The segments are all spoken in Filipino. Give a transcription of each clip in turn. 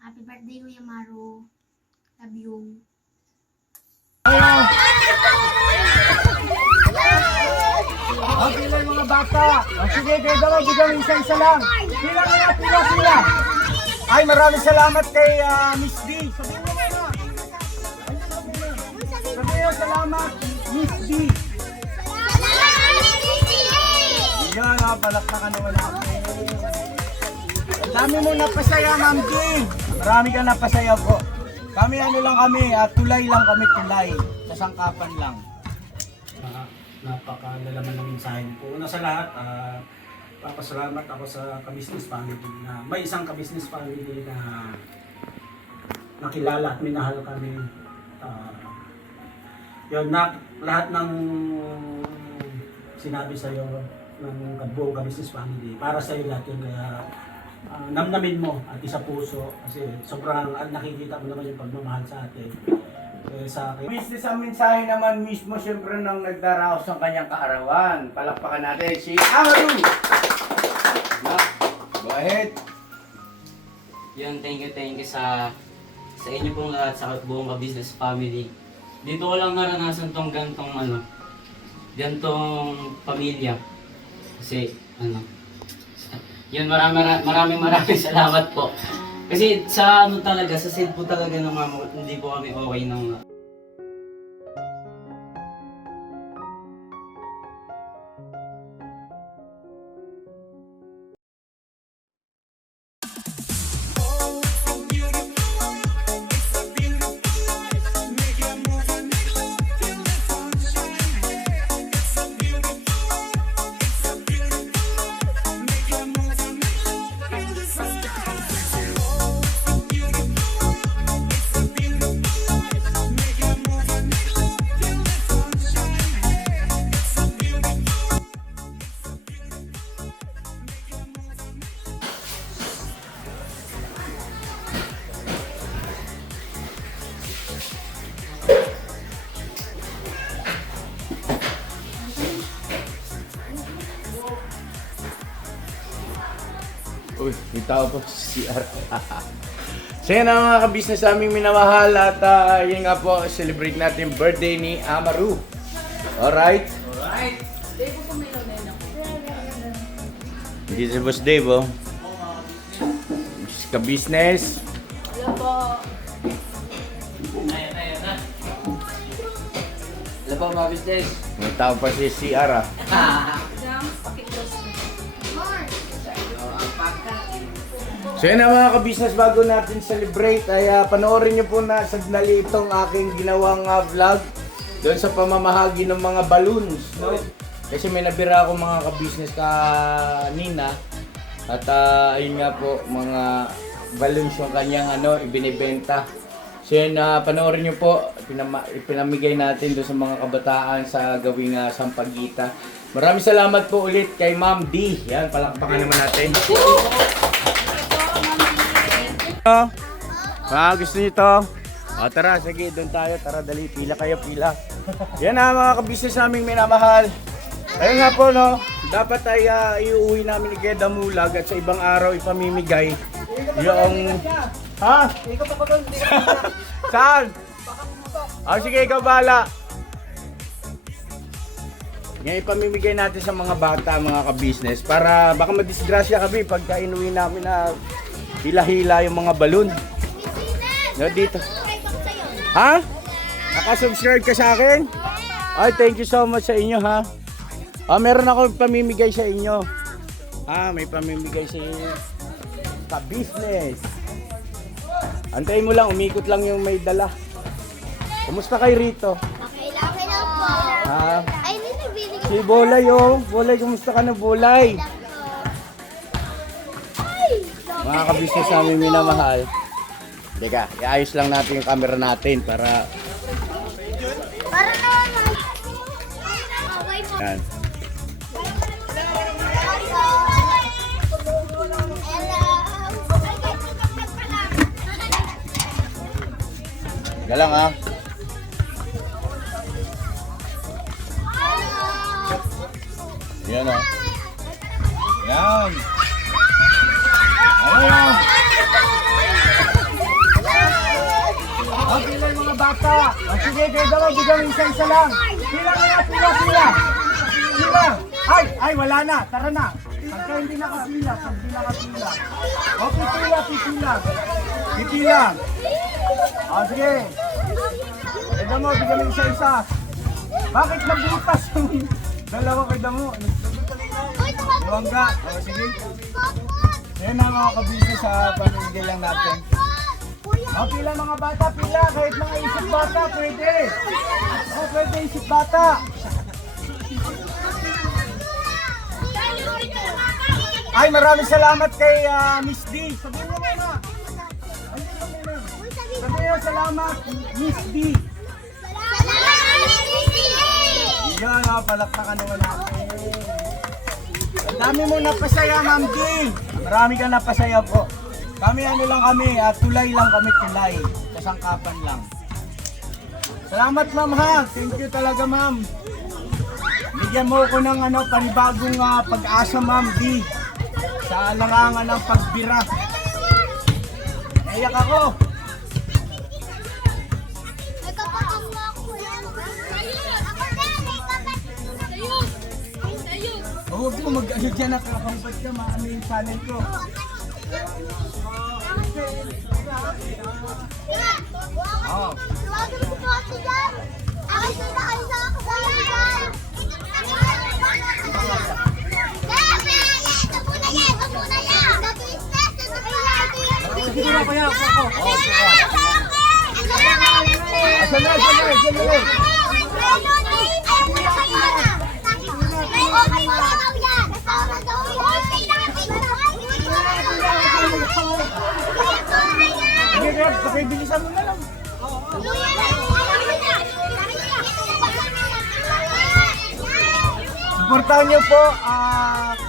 Happy birthday, Kuya Maru. Love you. Ang pila yung mga bata. Sige, kayo daw, bigyan isa-isa lang. Pila kaya, pila. Ay, maraming salamat kay Miss D. Sabihin mo na. Sabihin mo, salamat, Miss D. Yan, palakpakan naman natin. Ang dami mo napasaya, Ma'am D. Marami ka napasaya po. Kami lang kami, tulay lang kami, tulay. Sa sangkapan lang. Napakalalaman ng mensahe po. Una sa lahat, papasalamat ako sa ka-business family na may isang ka-business family na nakilala at minahal kami. Yun, lahat ng sinabi sa iyo ng buong ka-business family, para sa iyo lahat yun. Kaya namnamin mo at isa puso kasi sobrang nakikita mo naman yung pagmamahal sa atin. Sa akin. Business ang mensahe naman mismo siyempre nang nagdaraos ng kanyang kaarawan. Palakpakan natin si Amaru! Go ahead! Yun, thank you sa inyo pong lahat, sa buong ka-business family. Dito ko lang naranasan tong gantong pamilya. Kasi, yun, maraming salamat po. Kasi sa sa side po talaga ng mama, hindi po kami okay nung Uy, may tao po si CR. So yan ang mga ka-business naming minamahal at yun nga po, celebrate natin birthday ni Amaru. Alright? Alright. Dave, kung may lamin ako. Hindi si Boss Dave, oh. Ka-business. Hello po. Hello po mga business. May tao pa si CR, ah. Jam, pakitos. So yan ang mga ka-business, bago natin celebrate ay panoorin nyo po na sagnali itong aking ginawang vlog doon sa pamamahagi ng mga balloons, no? Kasi may nabira ako mga ka-business kanina at ayun nga po, mga balloons yung kanyang ibinibenta. So yun, panoorin nyo po, ipinamigay natin doon sa mga kabataan sa gawing Sampaguita. Maraming salamat po ulit kay Ma'am D. Yan, palakpakan naman natin. Gusto nyo to? Tara, sige, doon tayo. Tara, dali, pila kayo, pila. Yan na mga ka-business naming minamahal. Ayun nga po, no, dapat ay iuwi namin ni Kuya Damulag at sa ibang araw ipamimigay yung... Ha? Saan? Sige, ikaw bahala. Ngayon ipamimigay natin sa mga bata, mga ka-business, para baka madisgrasya kami pagka inuwi namin na hila-hila yung mga balon. No, dito. Ha? Naka-subscribe ka sa akin? Ay, thank you so much sa inyo, ha. Meron ako pamimigay sa inyo. May pamimigay sa inyo. Ka-business. Antayin mo lang, umikot lang yung may dala. Kumusta kayo rito? Okay lang po. Ay, nilibili ko. Si Bolay, oh. Bolay, kumusta ka na, Bolay? Mga ka-business namin minamahal. Teka, iayos lang natin yung camera natin para... Para naman. Okay po. Yan. Galang, ha? Yan, oh. Yan. Ano yan? bata. O sige, kayo daw, bigyan isa-isa lang. Pila na yan, pila. Pila. Ay, wala na. Tara na. Pagka hindi nakapila, pag hindi nakapila. O, pipila. O, sige. Kayo mo, bigyan mo isa-isa. Bakit magbutas yung dalawa kayo damo? Iwangga. O, sige. Yan na mga kabisa sa pamilya lang natin. O, pila mga bata, pila. Kahit mga isip bata, pwede. O, pwede isip bata. Ay, maraming salamat kay Miss D. Sabihin mo muna. Sabihin mo salamat, Miss D. Yan, palakpakan naman natin. Ang dami mo napasaya, Ma'am D. Marami ka napasaya po. Kami lang kami, tulay lang kami, tulay. Kasangkapan lang. Salamat, Ma'am, ha. Thank you talaga, Ma'am. Bigyan mo ko ng panibagong pag-asa, Ma'am D. Sa alangangan ng pagbira. Naiyak ako. Huwag mo mag-ano dyan, nakakampad ka, maano yung channel ko. Oh. Pakibilisan mo na lang. Supportahan niyo po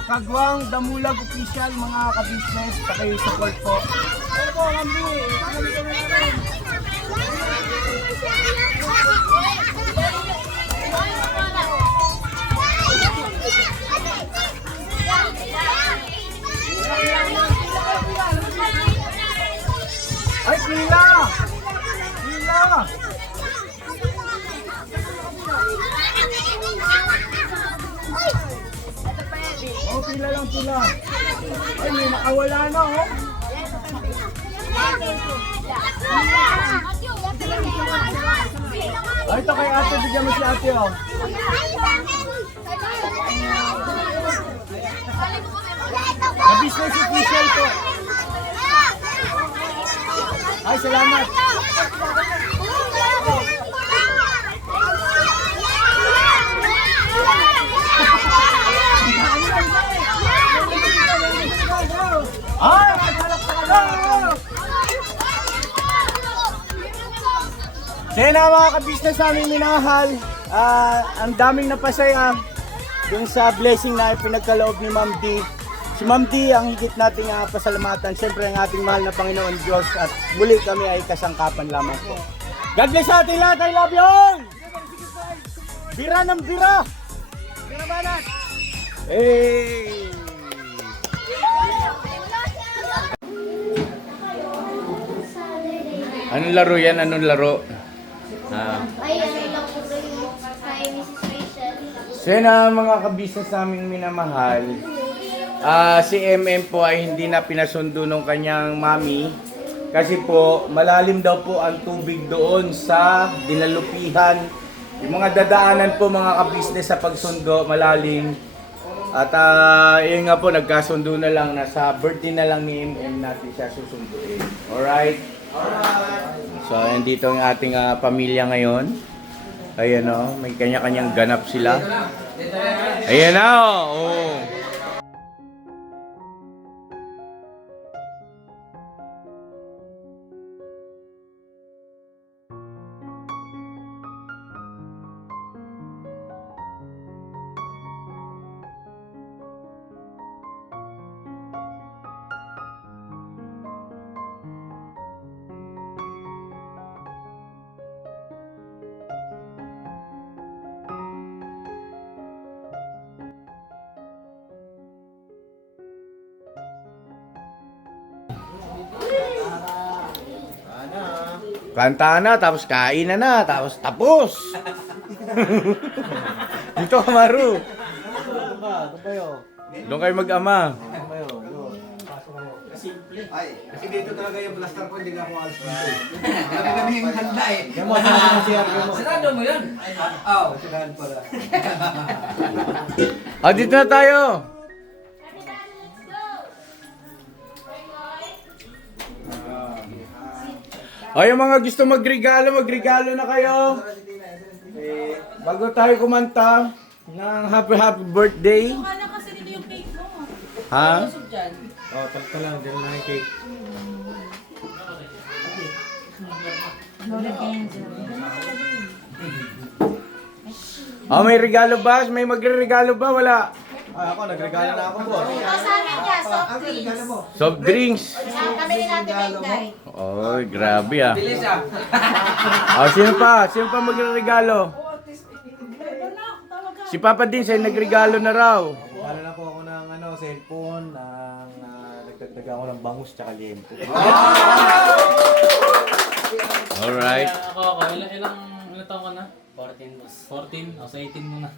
Kagwang Damulag Official mga ka-business. Paki-support po. Ay, pila! Pila! Oh, pila lang, pila. Ay, may nakawala na, oh. Ay, ito kay ate, bigyan mo si ate, oh. Na-business official po. Ay, salamat. Ay, kaya na mga ka-business namin minahal, ang daming napasaya dun sa blessing na pinagkaloob ni Ma'am D. Si Ma'am D ang higit nating pasalamatan. Siyempre ang ating mahal na Panginoon Diyos at muli kami ay kasangkapan lamang po. God bless sa ating lahat. I love you all! Bira ng bira! Bira banat! Hey! Anong laro yan? Anong laro? Ay, ano lang po yung kay Mrs. Rachel. So yun mga kabisnes naming minamahal. Si MM po ay hindi na pinasundo ng kanyang mami. Kasi po, malalim daw po ang tubig doon sa dinalupihan. Yung mga dadaanan po mga kabisnes sa pagsundo, malalim. At yun nga po, nagkasundo na lang na sa birthday na lang ni MM natin siya susunduin. Alright? So, dito ang ating pamilya ngayon. Ayan o, may kanya-kanyang ganap sila. Ayan na o. Kanta na, tapos kain na, tapos tapos. Dito ka, Maru. Doon kayo mag-ama. Kasi dito talaga yung blaster ko, hindi na ako alis dito. Kami yung handa eh. Sarado mo yun? Oo, sirahan pala. Dito na tayo. Yung mga gusto magregalo na kayo. Bago tayo kumanta ng happy birthday. Akala kasi nito yung cake mo. Ha? Lusog dyan. Takto lang, dito lang yung cake. May regalo ba? May magre-regalo ba? Wala. Ako, nagregalo na ako, boss. Ito sa amin niya, soft drinks. Soft drinks. Kami rin natin Menday. Oy, grabe ah. Sino pa? Sino pa magre-regalo? Si Papa din sa'yo nagregalo na raw. Wala na po ako ng cellphone, nagdagdag ako ng bangus tsaka liempo. Alright. Ilang taon ka na? 14 boss. 14? O, sa 18 muna.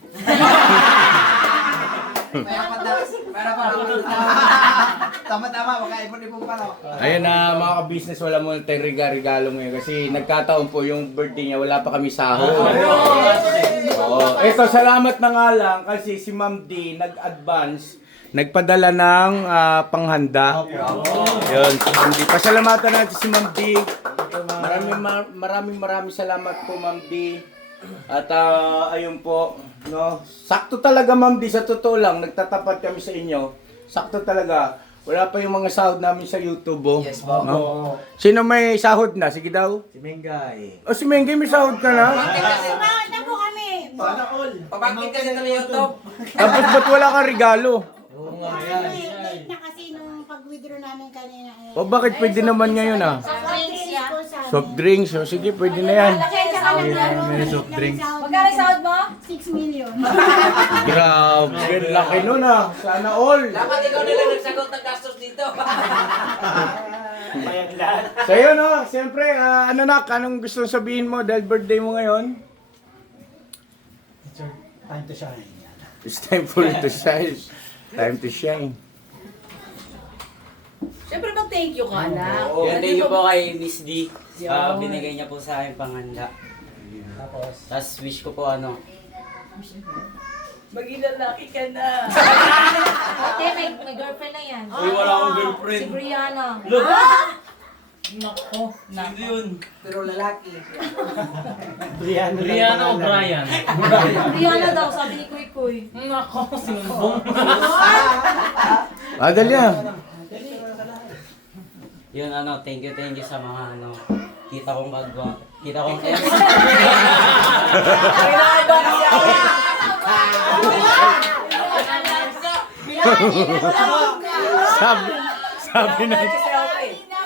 Tama-tama, makaipon-ipon pa lang. Ayun na mga ka-business, wala mo tayong regalo ngayon kasi nagkataon po yung birthday niya, wala pa kami sahod. Ito, salamat na nga lang kasi si Ma'am D nag-advance, nagpadala ng panghanda. Yun, si Ma'am D. Pasalamatan natin si Ma'am D. Maraming salamat po, Ma'am D. At ayun po, no, sakto talaga Ma'am D, sa totoo lang, nagtatapat kami sa inyo. Sakto talaga. Wala pa yung mga sahod namin sa YouTube, oh. Yes, po. No? Sino may sahod na? Sige daw. Si Mengay. Si Mengay may sahod ka na? Sumahod na po kami. Sana all. Pabangkit kasi sa YouTube. Tapos ba't wala kang regalo? Oo nga yan. Late na kasi nung pag-withdraw namin kanina. O bakit pwede naman ngayon ah? Soft drinks yan. Soft drinks, o sige, pwede na yan. May soft drinks. Magkano yung sahod mo? 6 million. Grabe, laki nun ah. Sana all. Dapat ikaw na lang nagsagot ng gastos dito. Sa'yo no, siyempre, anong gusto sabihin mo dahil birthday mo ngayon? It's your time to shine. It's time for you to shine. Time to shine. Siyempre mag-thank you ka, anak. Yan, thank you po kay Miss D. Binigay niya po sa akin panghanda. Tapos wish ko po Maging lalaki ka na. Ate, may girlfriend na yan. Uy, wala akong girlfriend. Si Brianna. Nako. Sino yun? Pero lalaki. Rihanna o Brian? Brianna daw, sabi ni Kuy Kuy. Nako, sinumbong. Dali ah. Yun thank you sa mga kita kong gagawa. Kita kong Sabi na.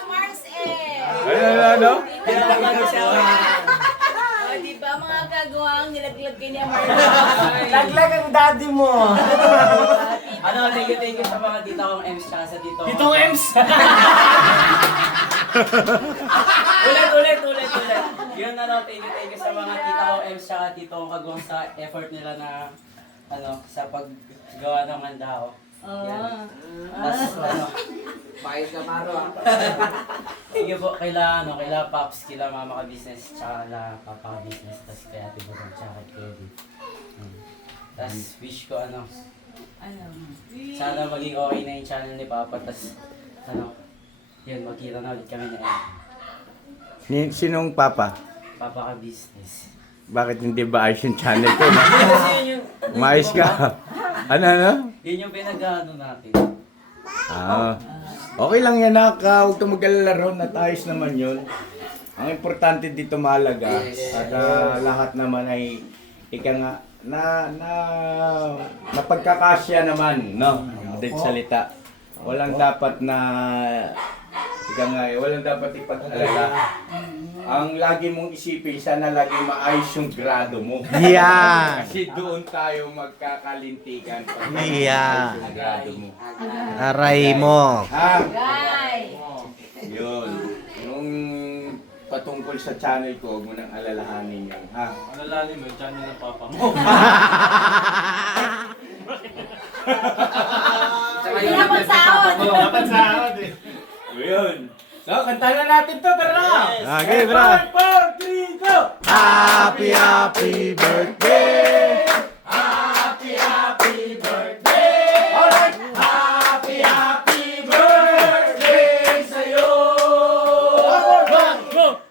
Mars eh. Ano? Di ba mga kagawang nilaglag kay niya Mars? Laglag ang daddy mo. thank you sa mga tita kong Ems tsaka sa tito. Itong Ems! Ulit. Yun thank you sa mga tita kong Ems tsaka tito kong kagawang sa effort nila na sa paggawa ng mandao. Yan. Tapos Bayos ka, Maro. thank you po kaila Pops, kaila Mama ka Business, tsaka la Papa ka Business, tapos kay Ate Budong, tsaka kay Cody. Tapos wish ko sana maging okay na yung channel ni Papa, tapos yun, magkita na ulit kami na Sinong papa? Papa ka Business. Bakit hindi ba ayos yung channel ko? Kasi yun yung, Maayos ka. Ano? yun yung pinag-ano natin. Okay lang yan nak. Huwag kang mag-alala ron at ayos naman yun. Ang importante dito mahalaga at lahat naman ay ika nga napagkakasya naman, no? Madaling salita. Walang dapat na walang dapat ipag-alala. Ang lagi mong isipin, sana lagi maayos yung grado mo. Yeah. Kasi doon tayo magkakalintigan pag Yeah. maayos yung grado mo. Aray mo. Ha? Guy! Yun. Yung patungkol sa channel ko, huwag mo nang alalahanin yun, ha? Alalalim mo yung channel ng papa mo. Tsaka Wala pang sahod. Dapat sa akin eh. So, yun. So, kantahan na natin to, tara na! Okay, bro. 1, 4, 3, go! Happy, happy birthday! Happy, happy birthday! Alright! Happy, happy birthday sa'yo!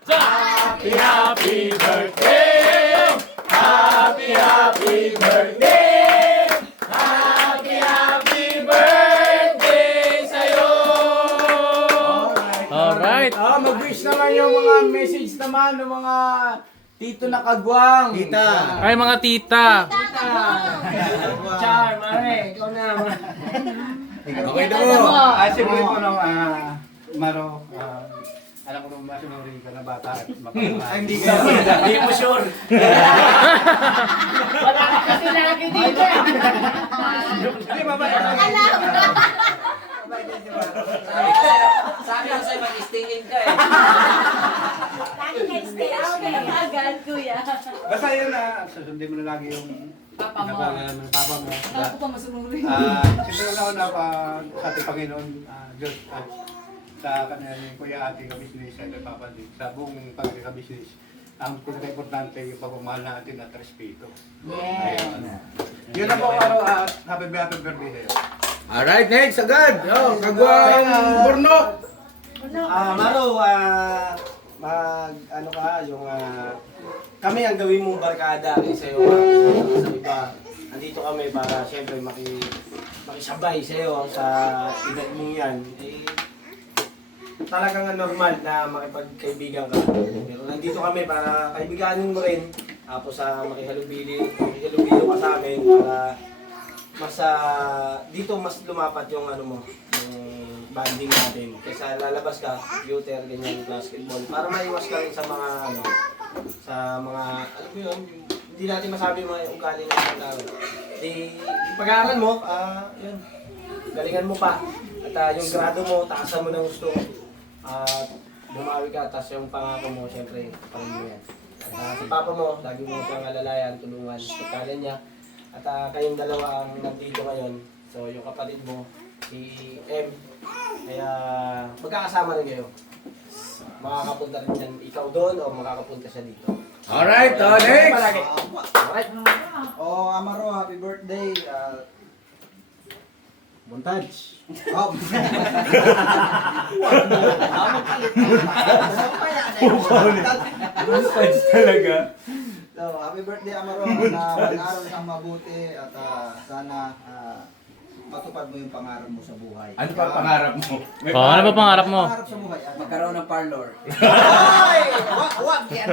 Happy, happy birthday! Happy, happy birthday! Happy, happy birthday sa'yo! Alright. Mag-wish naman yung mga message naman ng mga tito na kagwang. Tita. Ay, mga tita. Char, mare, ikaw na. Okay daw. Siyempre po no, Maro, alam ko naman masunurin ka na bata at Hindi ka. Hindi mo sure. Wala ka kasi lagi dito. Hindi, mabay. Sabi ko sa'yo, mag-stingin ka eh. Lagi nag-stay out eh. Agad, kuya. Basta yun susundin mo na lagi yung Papa mo. pinapaalala mo ng papa mo. Ako pa masunurin. Siyempre una sa ating Panginoon, Diyos, at sa kanila ni Kuya Ate Kabisnes at kay Papa din, sa buong Panginoon Kabisnes, ang pinaka-importante yung pagmamahal natin at respeto. Yun na po araw at happy birthday sa'yo. Alright, next agad. Oh, kagwang Burnok. Maro, ano ka, yung kami ang gawin mong barkada sa iyo sa iba. Andito kami para siyempre makisabay sa iyo sa edad mong yan. Talagang normal na makipagkaibigan ka. Pero nandito kami para kaibiganin mo rin. Tapos makihalubilo ka sa amin para dito mas lumapat yung yung banding natin. Kaysa lalabas ka, computer, ganyan, basketball, para maiwas ka rin sa mga alam mo yun, hindi natin masabi yung mga ugali ng mga tao. Pag-aaral mo, yun, galingan mo pa. At yung grado mo, taasan mo ng gusto. At bumawi ka, tapos yung pangako mo, syempre, pangin mo yan. At si papa mo, lagi mo siyang alalayan, tulungan, pagkalan niya. At kayong dalawa ang nandito ngayon. So yung kapatid mo, si M, kaya magkakasama rin kayo. Makakapunta rin yan ikaw doon o makakapunta siya dito. Alright, next. Alright. Amaro, happy birthday. Montage. Oh. Montage talaga. So, happy birthday Amaro, na mag-aral kang mabuti at sana matupad mo yung pangarap mo sa buhay. Ano pa pangarap mo? Ano pa pangarap mo? Pangarap sa buhay. Magkaroon ng parlor. Ay! Wag yan!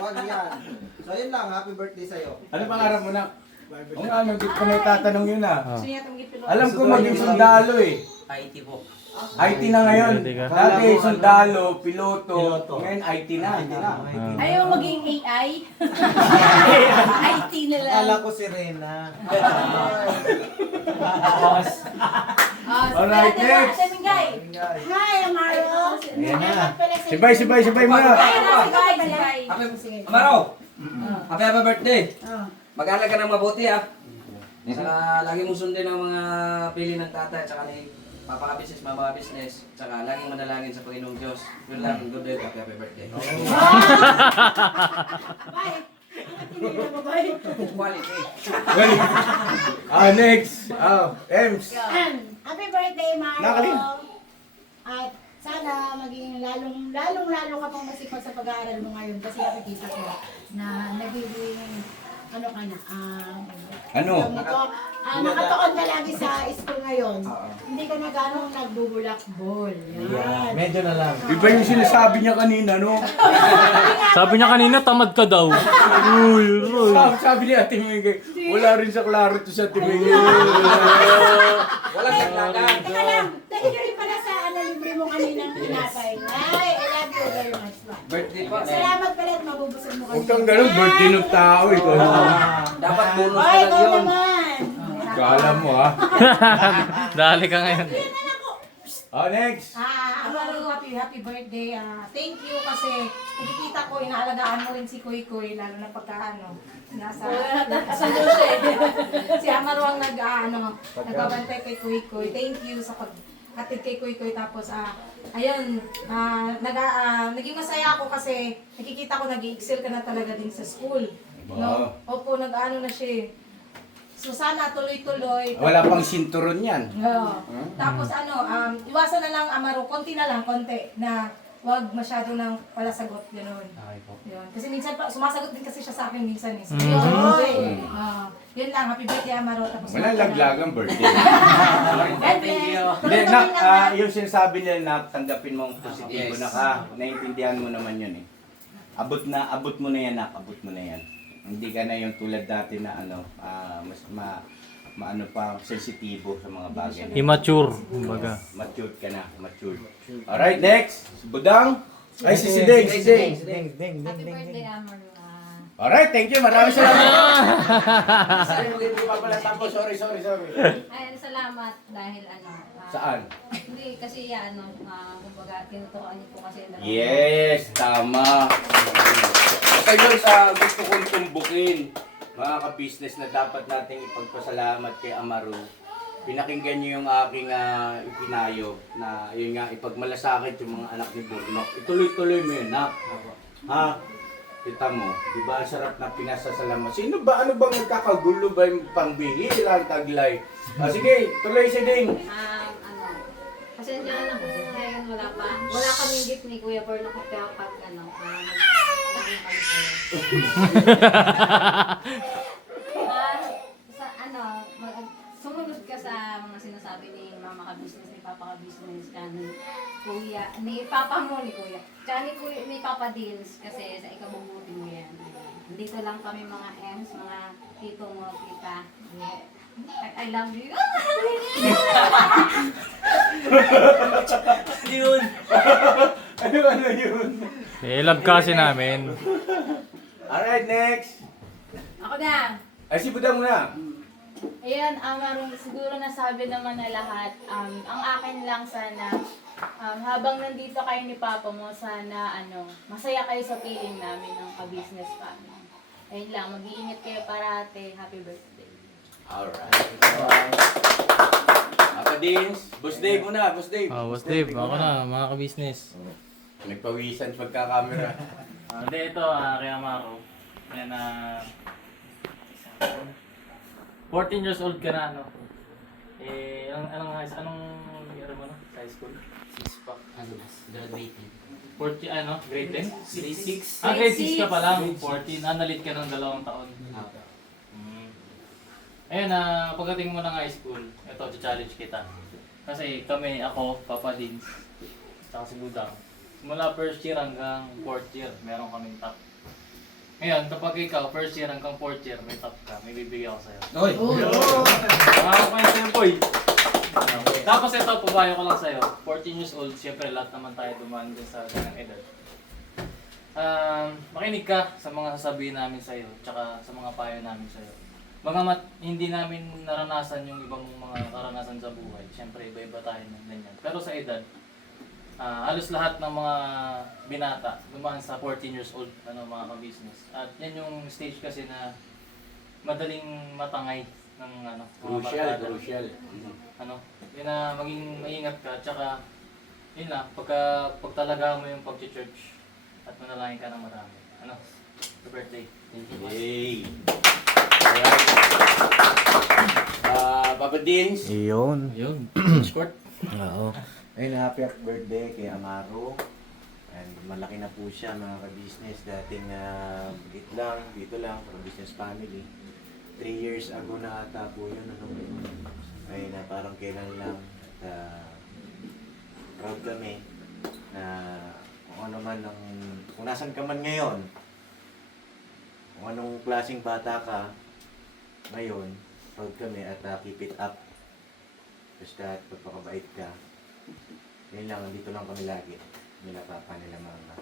Wag yan. So yun lang, happy birthday sa'yo. Ano pangarap mo na? O nga, hindi ko na itatanong yun ah. Gusto niya itong gipilo. Alam ko maging sundalo eh. IT po. IT na ngayon. Pwede ka. Dati sundalo, piloto, ngayon IT na. Ayaw maging AI. IT na lang. Kala ko si Rena. Alright, next. Hi, Amaro. Ayan na. Sibay mo na. Hi, Sigay. Amaro! Happy birthday! Mag-aral ka ng mabuti ha. Saka lagi mong sundin ang mga pili ng tatay, saka ni Papa ka business, mama ka business, saka laging manalangin sa Panginoong Diyos. Good luck and good day, happy birthday. Quality. Next. Ems. Happy birthday, Maro! Nakalin. At sana maging lalong-lalo ka pang masipag sa pag-aaral mo ngayon kasi nakikita ko na nagiging ano ka na, nakatoon ka lagi sa school ngayon. Hindi ka na ganong nagbubulak-bol. Yan. Medyo na lang. Iba yung sinasabi niya kanina, no? Sabi niya kanina, tamad ka daw. Sabi ni Ate Mingay, wala rin sa klaro to sa Ate Mingay. Walang saglagan. Teka lang, thank you rin pala sa libre mo kaninang tinapay. Ay, I love you very much. Birthday pa. Salamat pala at mabubusog mo Huwag kang ganun, birthday ng tao eh. Dapat bonus Ay, ka lang ikaw yun. naman. Kala mo ha. Dali ka ngayon. Yan na ako. Psst, Oh, next. Amaro, happy birthday. Thank you kasi nakikita ko, inaalagaan mo rin si Kuy Kuy, lalo na pagka nasa siya eh. Si Amaro ang nagbabantay kay Kuy Kuy. Thank you sa paghatid kay Kuy Kuy. Tapos, ayun, naging masaya ako kasi nakikita ko nag-i-excel ka na talaga din sa school. No? Opo, na siya eh. So sana tuloy-tuloy. Wala pang sinturon yan. Oo. Tapos iwasan na lang Amaro, konti na lang, konti na wag masyado nang palasagot ganoon. Yun. Kasi minsan pa sumasagot din kasi siya sa akin minsan eh. So, yun lang, happy birthday Amaro. Tapos Walang laglagang birthday. Thank you. Hindi, yung sinasabi nila na tanggapin mo ang positibo na ka. Naiintindihan mo naman yun eh. Abot mo na yan, abot mo na yan. Hindi ka na yung tulad dati na mas maano pa, sensitibo sa mga bagay. Immature, kumbaga. Matured ka na, matured. Alright, next. Si Budang. Ay, si Ding. Happy birthday, Amaro. Alright, thank you. Maraming salamat. Hindi ko pa pala tapos. Sorry. Ayan, salamat dahil Saan? Hindi, kasi kumbaga, tinuturoan niyo po kasi. Yes, tama. Ito yung gusto kong tumbukin, mga ka-business, na dapat nating ipagpasalamat kay Amaro. Pinakinggan niyo yung aking ipinayo na yun nga, ipagmalasakit yung mga anak ni Burnok. Ituloy-tuloy mo yun, nak. Ha? Kita mo, di ba ang sarap na pinasasalamat? Sino ba? Ano bang nagkakagulo ba yung pangbihirang taglay? Sige, tuloy si Ding. Pasensya na po ngayon, wala kaming gift ni Kuya Bernok kaya pag nagtangin kami kayo. Sumunod ka sa mga sinasabi ni Mama ka-business, ni Papa ka-business, Kuya, ni Papa mo ni Kuya. Tsaka ni Papa Dins, kasi sa ikabubuti mo yan. Dito lang kami mga M's, mga tito mo, tita. I love you. Yun. Ano yun? Love kasi namin. Alright, next. Ako na. Ay, si Budang muna. Ayan, Amaro, siguro nasabi naman na lahat. Ang akin lang sana, habang nandito kayo ni Papa mo, sana masaya kayo sa feeling namin ng ka-business family. Ayun lang, mag-iingat kayo parate. Happy birthday. Alright. Ako din. Boss Dave muna, Boss Dave. Boss Dave, ako na, mga ka-business. Nagpawisan pagka-camera. Hindi, ito, kay Amaro. Yan, 14 years old ka na, anong year mo, sa high school? 6 pa, graduated. 40, grade 10? 6. Grade 6 ka pa lang, 14. Nalit ka ng 2 taon. Ayun, pagdating mo ng high school, ito, challenge kita. Kasi kami, ako, Papa Dins, saka si Budang, mula first year hanggang 4th year, meron kaming top. Ngayon, kapag ikaw, first year hanggang 4th year, may top ka, may bibigyan ako sa'yo. Oy! Boy! Tapos ito, pabayo ko lang sa'yo. 14 years old, siyempre lahat naman tayo dumaan din sa ganang edad. Makinig ka sa mga sasabihin namin sa'yo, tsaka sa mga payo namin sa'yo. Bagamat hindi namin naranasan yung ibang mga karanasan sa buhay, siyempre iba-iba tayo ng ganyan. Pero sa edad, halos lahat ng mga binata dumaan sa 14 years old, mga ka-business. At yan yung stage kasi na madaling matangay ng mga barkada. Crucial. Yun na maging maingat ka, tsaka yun na, pagtalaga mo yung pag-church at manalangin ka ng marami. Happy birthday. Thank you. Yay! Alright. Papa Dins. Yun. Short. Oo. Ayun, happy birthday kay Amaro. And malaki na po siya, mga ka-business. Dating dito lang, para business family. 3 years ago na ata po yun. Ayun na, parang kailan lang. Proud kami na kung ano man kung nasan ka man ngayon, kung anong klaseng bata ka ngayon, proud kami at keep it up. Basta pagpakabait ka. Yun lang, nandito lang kami lagi. Nilapapa nila mga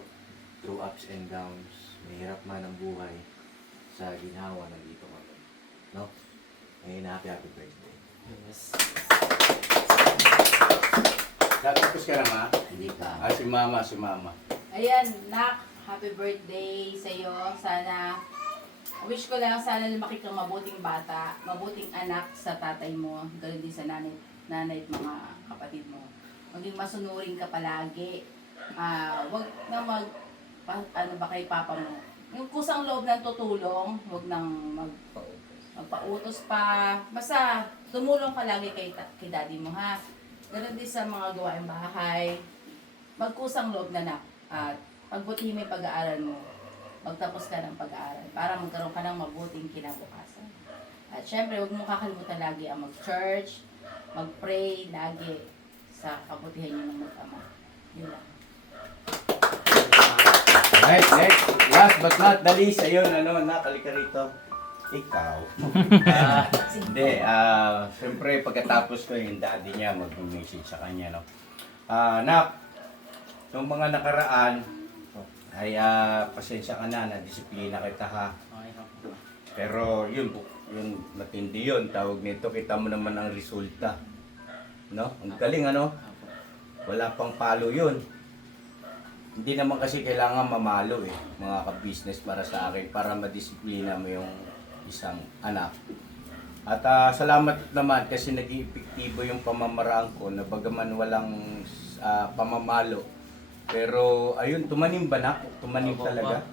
through ups and downs. Mahirap man ang buhay. Sa ginawa, nandito kami. No? Ngayon, happy birthday. Yes. Tapos ka na ma? Hindi pa. Si mama, si mama. Ayan, Nak, happy birthday sa'yo. Sana, wish ko lang sana lumaki kang mabuting bata, mabuting anak sa tatay mo, ganoon din sa nanay at mga kapatid mo. Maging masunurin ka palagi. Wag na ano ba kay papa mo. Yung kusang loob ng tutulong, wag nang magpautos pa. Basta, tumulong ka lagi kay daddy mo, ha? Ganoon din sa mga gawaing bahay. Magkusang loob na at pagbutihin mo yung pag-aaral mo. Magtapos ka ng pag-aaral para magkaroon ka ng mabuting kinabukasan. At syempre, huwag mo kakalimutan lagi ang mag-church, mag-pray lagi sa kabutihan niyo ng mag-ama. Yun lang. Right, next. Last but not the least, ayun, nakalika rito. Ikaw. Hindi, siyempre pagkatapos ko yung daddy niya, mag-message sa kanya, no? Nak, yung mga nakaraan, ay pasensya ka na disiplina kita ha. Pero yun matindi yun, tawag nito, kita mo naman ang resulta. No? Ang galing ano? Wala pang palo yun. Hindi naman kasi kailangan mamalo mga ka-business para sa akin, para madisiplina mo yung isang anak. At salamat naman kasi naging epektibo yung pamamaraan ko na bagaman walang pamamalo. Pero ayun, tumanim ba na? Tumanim talaga.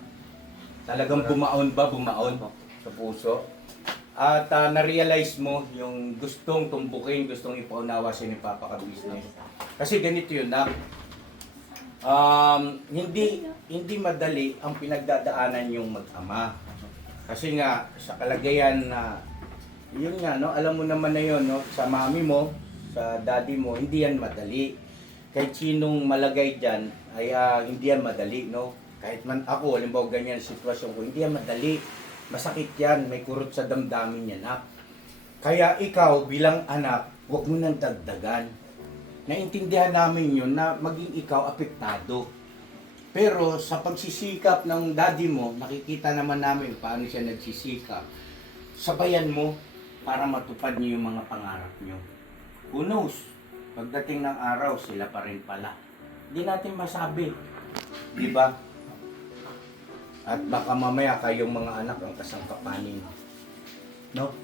Talagang bumaon sa puso. At na-realize mo yung gustong tumbukin, gustong ipaunawa siya ni Papa ka-business. Kasi ganito yun na, hindi madali ang pinagdadaanan yung mag-ama. Kasi nga, sa kalagayan na, yun nga, no? Alam mo naman na yun, no? Sa mami mo, sa daddy mo, hindi yan madali. Kahit sinong malagay dyan, ay hindi yan madali, no? Kahit man ako, halimbawa ganyan sitwasyon ko, hindi yan madali. Masakit yan, may kurot sa damdamin yan, ha? Kaya ikaw, bilang anak, huwag mo nang dagdagan. Naintindihan namin yun na maging ikaw apektado. Pero sa pagsisikap ng daddy mo, nakikita naman namin paano siya nagsisikap. Sabayan mo para matupad niyo yung mga pangarap niyo. Who knows? Pagdating ng araw, sila pa rin pala. Hindi natin masabi. Di ba? At baka mamaya kayong mga anak ang kasangkapanin. No?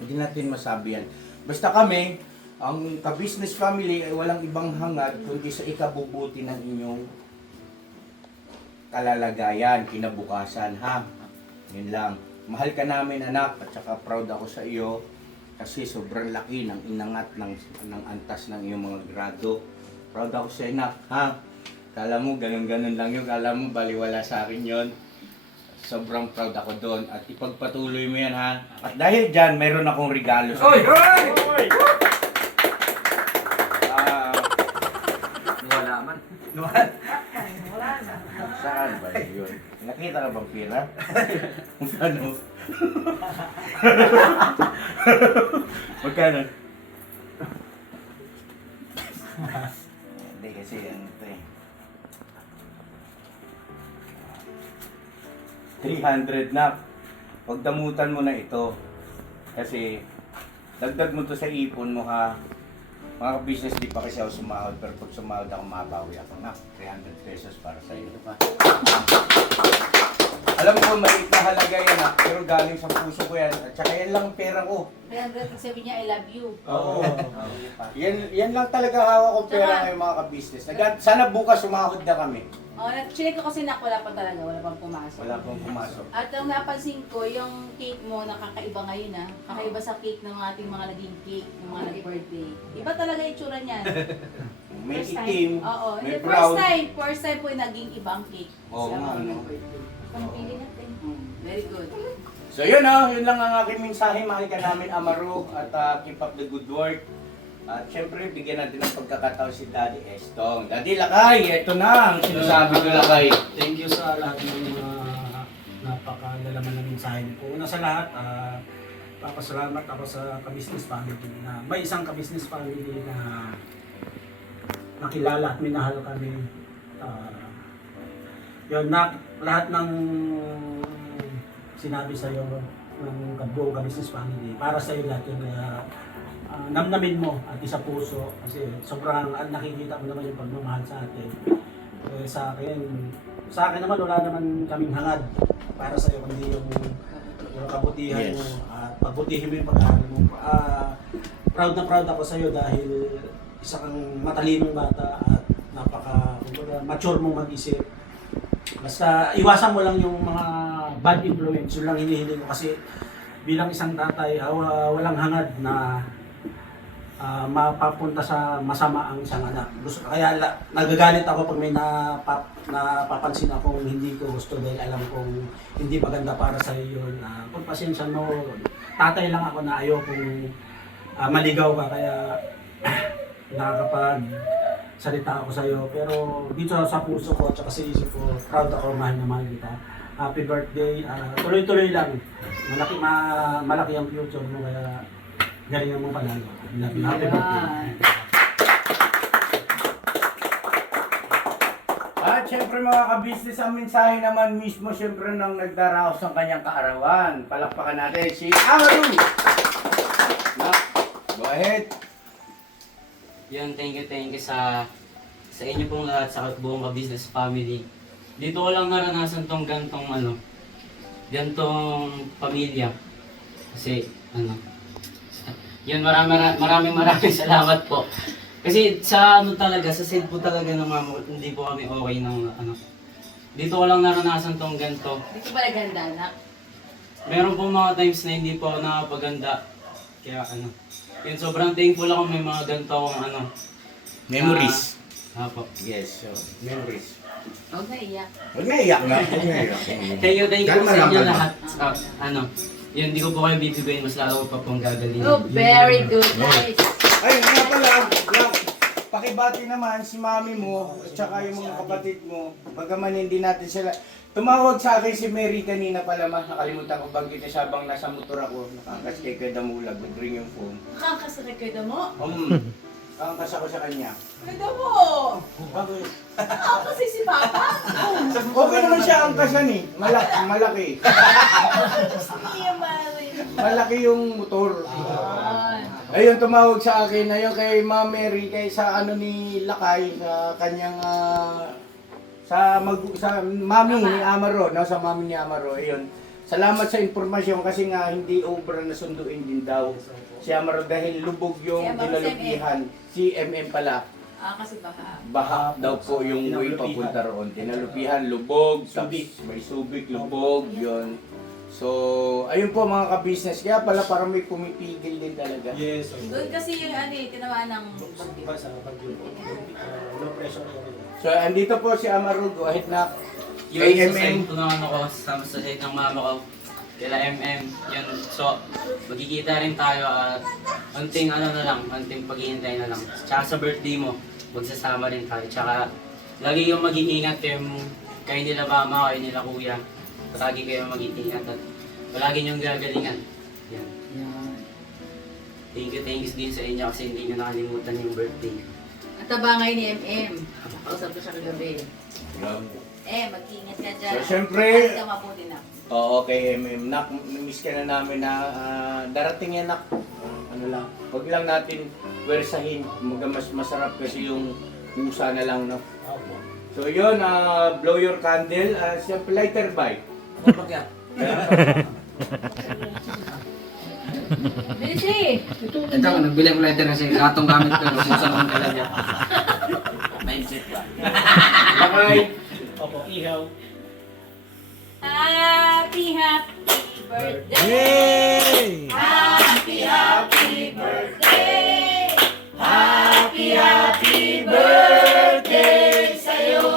Hindi natin masabi yan. Basta kami, ang ka-business family ay walang ibang hangad kundi sa ikabubuti ng inyong kalalagayan, kinabukasan, ha? Yun lang. Mahal ka namin anak at saka proud ako sa iyo kasi sobrang laki ng inangat ng antas ng iyong mga grado. Proud ako sa anak, ha? Kala mo ganun-ganun lang yun, kala mo baliwala sa akin yun. Sobrang proud ako doon at ipagpatuloy mo yan, ha? At dahil dyan, mayroon akong regalo sa iyo. Wala man. Wala na. Saan ba yun? Nakita ka bang pira? Magkano? Magkano? Hindi kasi yan ito 300 na. Pagdamutan mo na ito. Kasi dagdag mo to sa ipon mo, ha. Mga business di pa kasi ako sumahod, pero pag sumahod ako, mabawi ako na 300 pesos para sa iyo. Alam ko, maliit na halaga yan, pero galing sa puso ko yan. At saka yan lang ang pera ko. 300, sabi niya, I love you. Oo. Yan lang talaga hawak ko pera ngayon mga ka-business. Sana bukas sumahod na kami. Check ko kasi wala pa talaga, wala pang pumasok. Wala pong pumasok. At ang napansin ko, yung cake mo nakakaiba ngayon ha. Kakaiba sa cake ng ating mga naging cake, ng mga nag-birthday. Iba talaga yung itsura niyan. May First time. itim, Oo, may yung brown. first time po yung naging ibang cake. Oo nga, Sa mga no? birthday. Pangpili natin. Very good. So yun yun lang ang aking mensahe. Mahal ka namin, Amaro, at keep up the good work. At syempre, bigyan natin ng pagkakataon si Daddy Estong. Daddy Lakay, eto na ang sinasabi ko, Lakay. Thank you sa lahat ng mga napakalalaman na mensahe ko. Una sa lahat, papasalamat ako sa ka-business family na may isang ka-business family na nakilala at minahal kami. Yun, lahat ng sinabi sa iyo ng buong ka-business family, para sa iyo lahat yun. Kaya namnamin mo at isa puso kasi sobrang nakikita mo naman yung pagmamahal sa atin. Sa akin naman wala naman kaming hangad para sa iyo kundi yung kabutihan mo at pagbutihin mo yung pag-aaral mo. Proud na proud ako sa iyo dahil isa kang matalinong bata at mature mong mag-isip. Basta iwasan mo lang yung mga bad influence, yun lang hinihiling ko kasi bilang isang tatay, walang hangad na mapapunta sa masama ang isang anak. Kaya nagagalit ako pag may napapansin akong hindi ko gusto dahil alam kong hindi maganda para sa iyo yun. Pagpasensya mo, tatay lang ako na ayokong maligaw ka kaya nakakapag-salita ako sa iyo. Pero dito sa puso ko at sa isip ko, proud ako, mahal na mahal kita. Happy birthday. Tuloy-tuloy lang. Malaki ang future mo kaya galingan mo palalo. Happy birthday. At syempre mga ka-business, ang mensahe naman mismo syempre nang nagdaraos ng kanyang kaarawan. Palakpakan natin si Amaru! Go ahead! Yun, thank you sa inyo pong lahat, sa buong ka-business family. Dito ko lang naranasan tong gantong pamilya. Kasi yun, maraming salamat po. Kasi sa sa side po talaga ng mama ko, hindi po kami okay ng Dito ko lang naranasan tong ganto. Dito ba naganda, anak? Meron po mga times na hindi po ako nakapaganda. Kaya yun, sobrang thankful ako may mga ganito akong Memories. Apo. Yes, so, memories. Huwag na iyak. Huwag na iyak na. Thank you po Kalma sa lang, inyo kalma. lahat. Yun, hindi ko po kayo bibigyan, mas lalo ko pa pong gagalingin. Oh, very good. Nice. Ay, nga pala, pakibati naman si mami mo at saka yung mga kapatid mo. Bagaman hindi natin sila. Tumawag sa akin si Mary kanina pala, nakalimutan ko banggitin siya habang nasa motor ako. Nakakas kay Kuya Damulag, nag-ring yung phone. Nakakasakit kayo mo? Nakakas ako sa kanya. Kayo mo! Bakit? Ako kasi si Papa. Okay naman siya ang kasan eh. Malaki. Siya Mary. Malaki yung motor. Ayun, tumawag sa akin. Ayun kay Ma'am Mary, kay sa ni Lakay, sa kanyang sa mami ni Amaro, no, sa mami ni Amaro. Ayun. Salamat sa informasyon kasi nga hindi obra na sunduin din daw si Amaro dahil lubog yung Si Amaro, dinalupihan. Si MM pala. Kasi baha. Baha daw po yung way papunta roon. Dinalupihan, lubog, tapos may subik, lubog, yun. So, ayun po mga ka-business. Kaya pala parang may pumipigil din talaga. Yes. Doon kasi yung tinamaan ng bagyo. Sa bagyo. No pressure. So, andito po si Amaro. Go ahead na. Yun, sa side po ng ko, sa side ng mama ko, kila MM, yun. So, magkikita rin tayo at unting unting paghihintay na lang. Tsaka sa birthday mo, magsasama rin tayo. Tsaka, lagi yung mag-iingat kayo nila mama, kayo nila kuya. Lagi kayo mag-iingat at palagi niyong gagalingan. Yan. Thank you din sa inyo kasi hindi nyo nakalimutan yung birthday. At abangay ni MM. Kausap ko siya kagabi. Yeah. Mag-iingat ka dyan. So, syempre, At ka mabuti na. Oo, okay, Nak, miss ka na namin na darating yan, Nak. Huwag lang natin wersahin. Mas masarap kasi yung pusa na lang, no? So yun, blow your candle. Siyempre, lighter by. Bilisi! Ito, nagbili ko letter kasi gatong gamit ko. Lususan ko talaga. Mindset ba? Lakay. Opo, ihaw. Happy birthday! Yay! Happy birthday! Happy birthday sa'yo!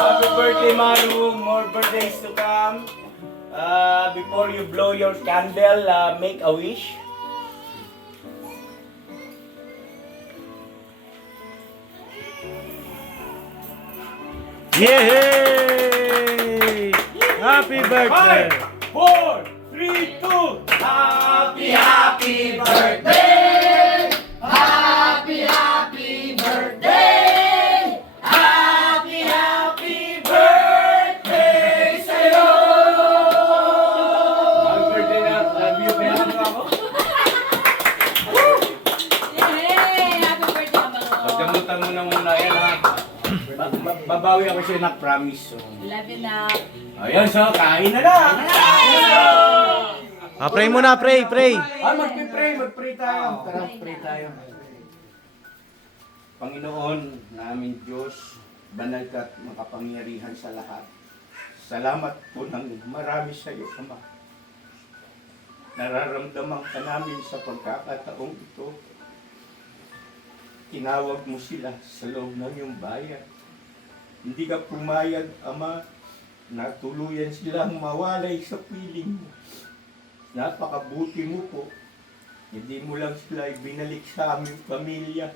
Happy birthday, Maru! More birthdays to come. Before you blow your candle, make a wish. Yay! Happy birthday! 5, 4, 3, 2! Happy birthday! Happy birthday! Happy birthday sa'yo! Happy birthday na! Love you, kaya ako. babawi ako sa'yo na promise. So. Love you na. Ayun, so kain na lang. Pray muna, pray. Mag-pray tayo. Tara, pray tayo. Panginoon namin Diyos, banal ka at makapangyarihan sa lahat. Salamat po ng marami sa iyo, Ama. Nararamdaman ka namin sa pagkakataong ito. Tinawag mo sila sa loob ng iyong bayan. Hindi ka pumayag, Ama, na tuluyan silang mawalay sa piling mo. Napakabuti mo po. Hindi mo lang sila ibinalik sa aming pamilya.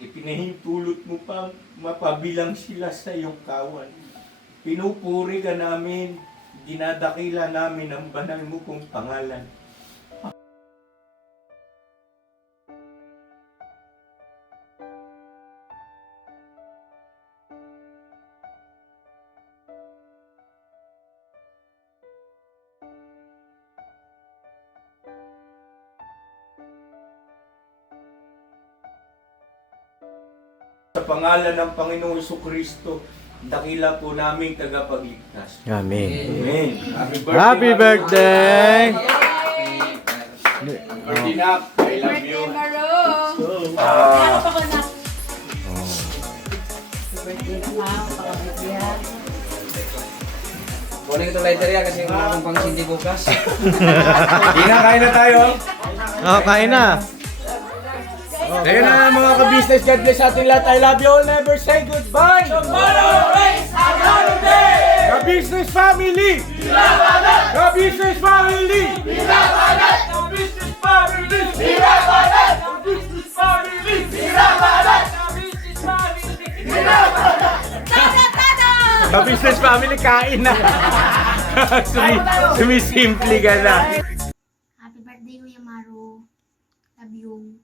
Ipinahintulot mo pa mapabilang sila sa iyong kawan. Pinupuri ka namin, dinadakila namin ang banal mo kong pangalan. Sa pangalan ng Panginoong Jesucristo, dakila po namin tagapagligtas. Amen. Amen. Happy birthday! Ordinap, I love you. Kunin ko itong lighter yan kasi wala akong pang sindi bukas. Kain na tayo. Kain na. Ayun na mga ka-business, God bless ating lahat. I love you all, never say goodbye. Tomorrow is another day. Ka-business family. Ka-business family. Ka-business family. Ka-business family. Ka-business family, kain na. Sumisimple ka na. Happy birthday, Kuya Maru. Love you.